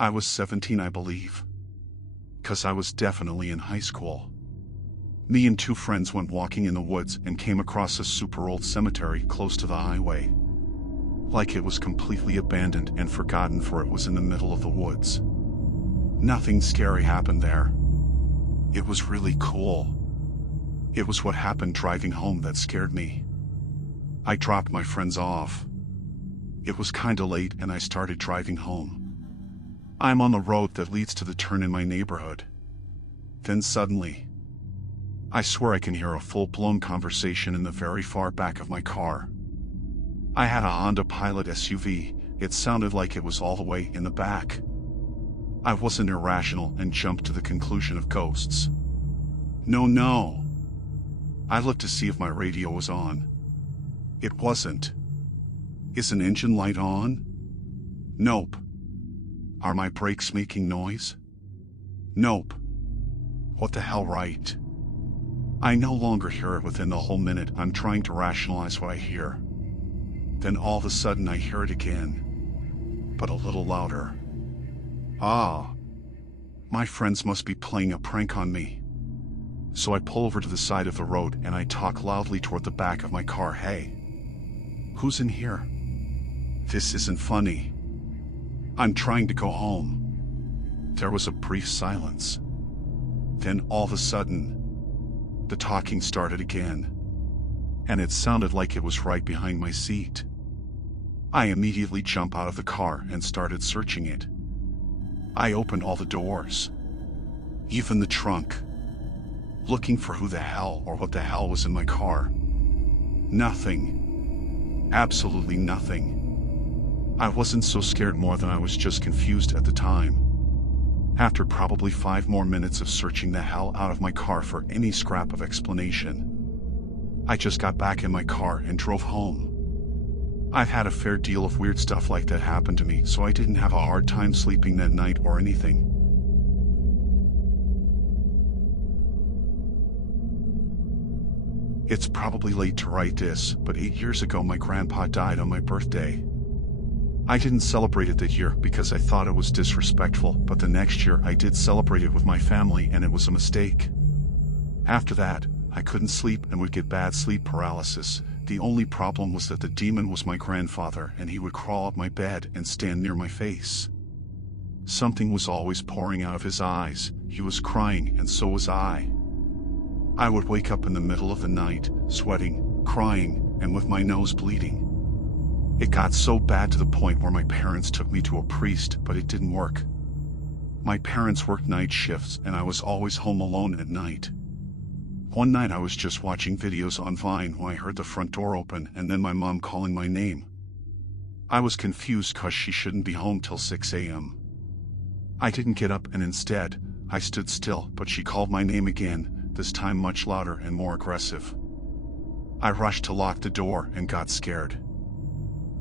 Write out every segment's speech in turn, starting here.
I was 17, I believe. 'Cause I was definitely in high school. Me and two friends went walking in the woods and came across a super old cemetery close to the highway. Like it was completely abandoned and forgotten, for it was in the middle of the woods. Nothing scary happened there. It was really cool. It was what happened driving home that scared me. I dropped my friends off. It was kinda late and I started driving home. I'm on the road that leads to the turn in my neighborhood. Then suddenly, I swear I can hear a full-blown conversation in the very far back of my car. I had a Honda Pilot SUV. It sounded like it was all the way in the back. I wasn't irrational and jumped to the conclusion of ghosts. No. I looked to see if my radio was on. It wasn't. Is an engine light on? Nope. Are my brakes making noise? Nope. What the hell, right? I no longer hear it. Within the whole minute, I'm trying to rationalize what I hear. Then all of a sudden I hear it again, but a little louder. Ah, my friends must be playing a prank on me. So I pull over to the side of the road and I talk loudly toward the back of my car. Hey, who's in here? This isn't funny. I'm trying to go home. There was a brief silence. Then all of a sudden, the talking started again. And it sounded like it was right behind my seat. I immediately jumped out of the car and started searching it. I opened all the doors, even the trunk, looking for who the hell or what the hell was in my car. Nothing. Absolutely nothing. I wasn't so scared more than I was just confused at the time. After probably 5 more minutes of searching the hell out of my car for any scrap of explanation, I just got back in my car and drove home. I've had a fair deal of weird stuff like that happen to me, so I didn't have a hard time sleeping that night or anything. It's probably late to write this, but 8 years ago my grandpa died on my birthday. I didn't celebrate it that year because I thought it was disrespectful, but the next year I did celebrate it with my family and it was a mistake. After that, I couldn't sleep and would get bad sleep paralysis. The only problem was that the demon was my grandfather and he would crawl up my bed and stand near my face. Something was always pouring out of his eyes. He was crying and so was I. I would wake up in the middle of the night, sweating, crying, and with my nose bleeding. It got so bad to the point where my parents took me to a priest, but it didn't work. My parents worked night shifts and I was always home alone at night. One night I was just watching videos on Vine when I heard the front door open and then my mom calling my name. I was confused cause she shouldn't be home till 6 a.m. I didn't get up and instead, I stood still, but she called my name again, this time much louder and more aggressive. I rushed to lock the door and got scared.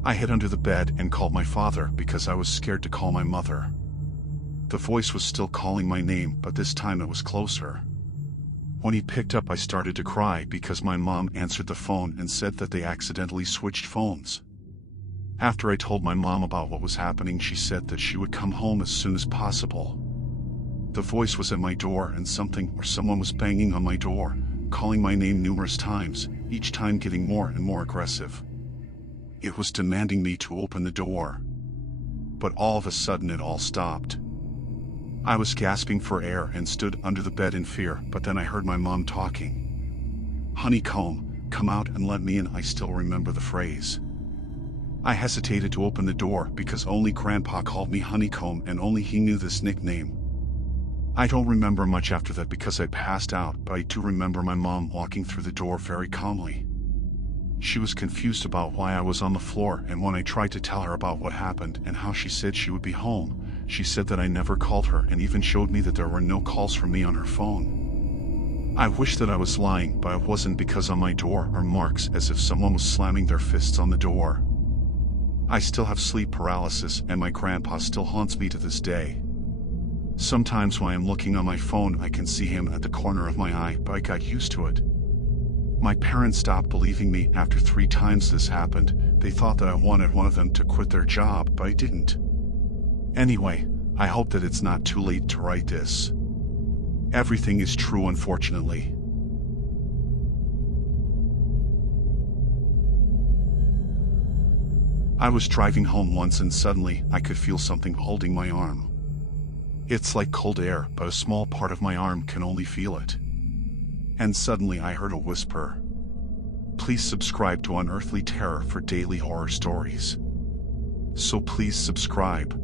I hid under the bed and called my father because I was scared to call my mother. The voice was still calling my name, but this time it was closer. When he picked up, I started to cry because my mom answered the phone and said that they accidentally switched phones. After I told my mom about what was happening, she said that she would come home as soon as possible. The voice was at my door and something or someone was banging on my door, calling my name numerous times, each time getting more and more aggressive. It was demanding me to open the door. But all of a sudden it all stopped. I was gasping for air and stood under the bed in fear, but then I heard my mom talking. "Honeycomb, come out and let me in." I still remember the phrase. I hesitated to open the door because only Grandpa called me Honeycomb and only he knew this nickname. I don't remember much after that because I passed out, but I do remember my mom walking through the door very calmly. She was confused about why I was on the floor, and when I tried to tell her about what happened and how she said she would be home, she said that I never called her and even showed me that there were no calls from me on her phone. I wish that I was lying, but it wasn't, because on my door are marks as if someone was slamming their fists on the door. I still have sleep paralysis and my grandpa still haunts me to this day. Sometimes when I'm looking on my phone I can see him at the corner of my eye, but I got used to it. My parents stopped believing me after 3 times this happened. They thought that I wanted one of them to quit their job, but I didn't. Anyway, I hope that it's not too late to write this. Everything is true, unfortunately. I was driving home once and suddenly I could feel something holding my arm. It's like cold air, but a small part of my arm can only feel it. And suddenly I heard a whisper. Please subscribe to Unearthly Terror for daily horror stories. So please subscribe.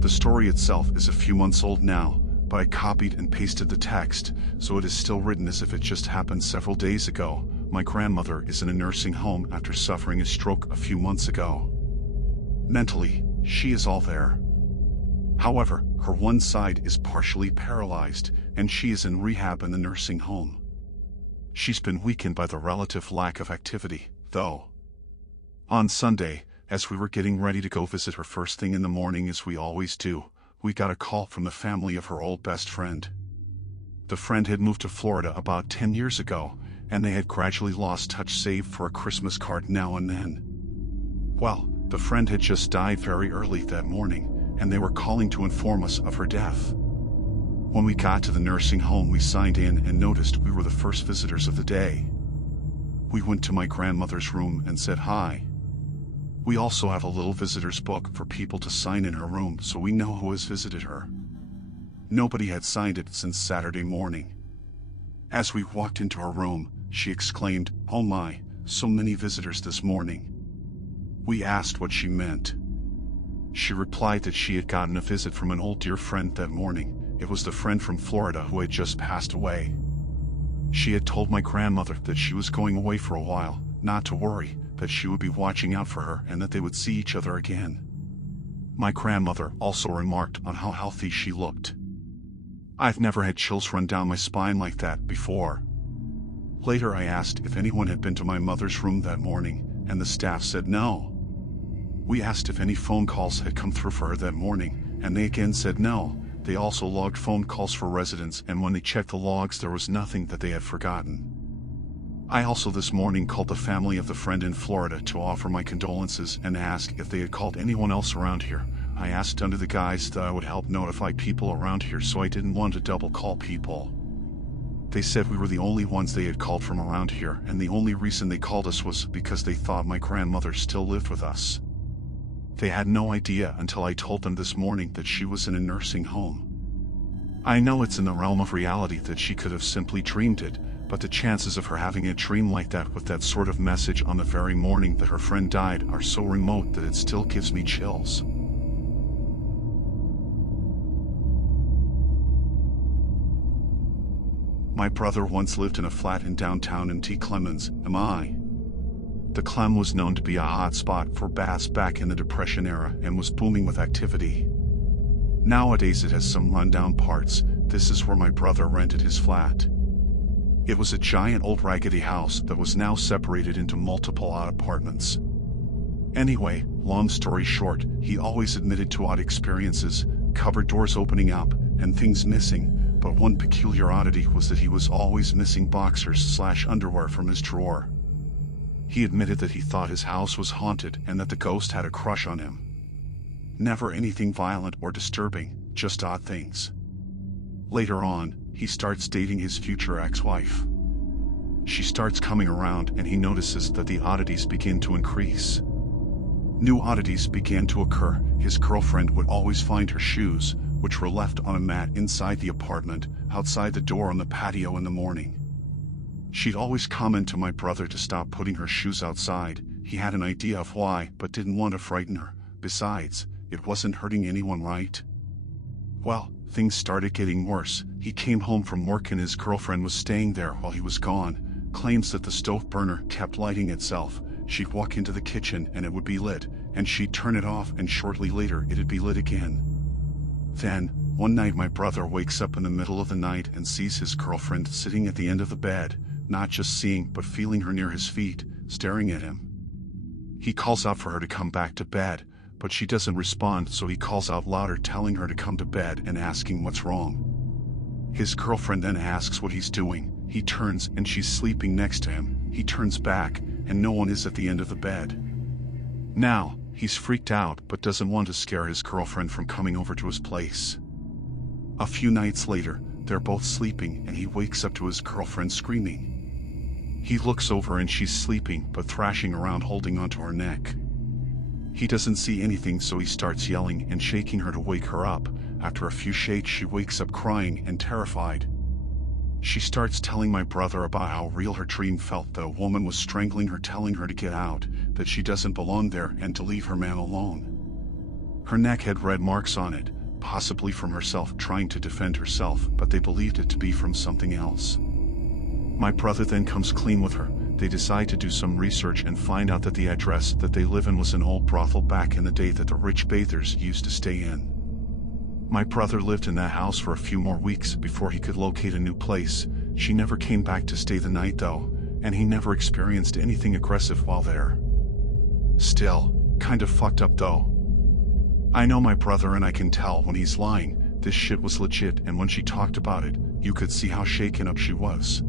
The story itself is a few months old now, but I copied and pasted the text, so it is still written as if it just happened several days ago. My grandmother is in a nursing home after suffering a stroke a few months ago. Mentally, she is all there. However, her one side is partially paralyzed, and she is in rehab in the nursing home. She's been weakened by the relative lack of activity, though. On Sunday, as we were getting ready to go visit her first thing in the morning as we always do, we got a call from the family of her old best friend. The friend had moved to Florida about 10 years ago, and they had gradually lost touch save for a Christmas card now and then. Well, the friend had just died very early that morning, and they were calling to inform us of her death. When we got to the nursing home, we signed in and noticed we were the first visitors of the day. We went to my grandmother's room and said hi. We also have a little visitor's book for people to sign in her room so we know who has visited her. Nobody had signed it since Saturday morning. As we walked into her room, she exclaimed, "Oh my, so many visitors this morning." We asked what she meant. She replied that she had gotten a visit from an old dear friend that morning. It was the friend from Florida who had just passed away. She had told my grandmother that she was going away for a while, not to worry, that she would be watching out for her and that they would see each other again. My grandmother also remarked on how healthy she looked. I've never had chills run down my spine like that before. Later I asked if anyone had been to my mother's room that morning, and the staff said no. We asked if any phone calls had come through for her that morning, and they again said no. They also logged phone calls for residents, and when they checked the logs there was nothing that they had forgotten. I also this morning called the family of the friend in Florida to offer my condolences and ask if they had called anyone else around here. I asked under the guise that I would help notify people around here, so I didn't want to double call people. They said we were the only ones they had called from around here, and the only reason they called us was because they thought my grandmother still lived with us. They had no idea until I told them this morning that she was in a nursing home. I know it's in the realm of reality that she could have simply dreamed it, but the chances of her having a dream like that with that sort of message on the very morning that her friend died are so remote that it still gives me chills. My brother once lived in a flat in downtown T. Clemens, MI. The Clem was known to be a hot spot for baths back in the Depression era and was booming with activity. Nowadays it has some rundown parts. This is where my brother rented his flat. It was a giant old raggedy house that was now separated into multiple odd apartments. Anyway, long story short, he always admitted to odd experiences, cupboard doors opening up, and things missing, but one peculiar oddity was that he was always missing boxers/underwear from his drawer. He admitted that he thought his house was haunted and that the ghost had a crush on him. Never anything violent or disturbing, just odd things. Later on, he starts dating his future ex-wife. She starts coming around and he notices that the oddities begin to increase. New oddities began to occur. His girlfriend would always find her shoes, which were left on a mat inside the apartment, outside the door on the patio in the morning. She'd always comment to my brother to stop putting her shoes outside. He had an idea of why, but didn't want to frighten her. Besides, it wasn't hurting anyone, right? Well, things started getting worse. He came home from work and his girlfriend was staying there while he was gone. Claims that the stove burner kept lighting itself. She'd walk into the kitchen and it would be lit, and she'd turn it off and shortly later it'd be lit again. Then, one night my brother wakes up in the middle of the night and sees his girlfriend sitting at the end of the bed, not just seeing but feeling her near his feet, staring at him. He calls out for her to come back to bed, but she doesn't respond, so he calls out louder telling her to come to bed and asking what's wrong. His girlfriend then asks what he's doing. He turns and she's sleeping next to him. He turns back and no one is at the end of the bed. Now, he's freaked out but doesn't want to scare his girlfriend from coming over to his place. A few nights later, they're both sleeping and he wakes up to his girlfriend screaming. He looks over and she's sleeping but thrashing around holding onto her neck. He doesn't see anything, so he starts yelling and shaking her to wake her up. After a few shakes, she wakes up crying and terrified. She starts telling my brother about how real her dream felt. The woman was strangling her, telling her to get out, that she doesn't belong there and to leave her man alone. Her neck had red marks on it, possibly from herself trying to defend herself, but they believed it to be from something else. My brother then comes clean with her. They decide to do some research and find out that the address that they live in was an old brothel back in the day that the rich bathers used to stay in. My brother lived in that house for a few more weeks before he could locate a new place. She never came back to stay the night though, and he never experienced anything aggressive while there. Still, kind of fucked up though. I know my brother and I can tell when he's lying. This shit was legit, and when she talked about it, you could see how shaken up she was.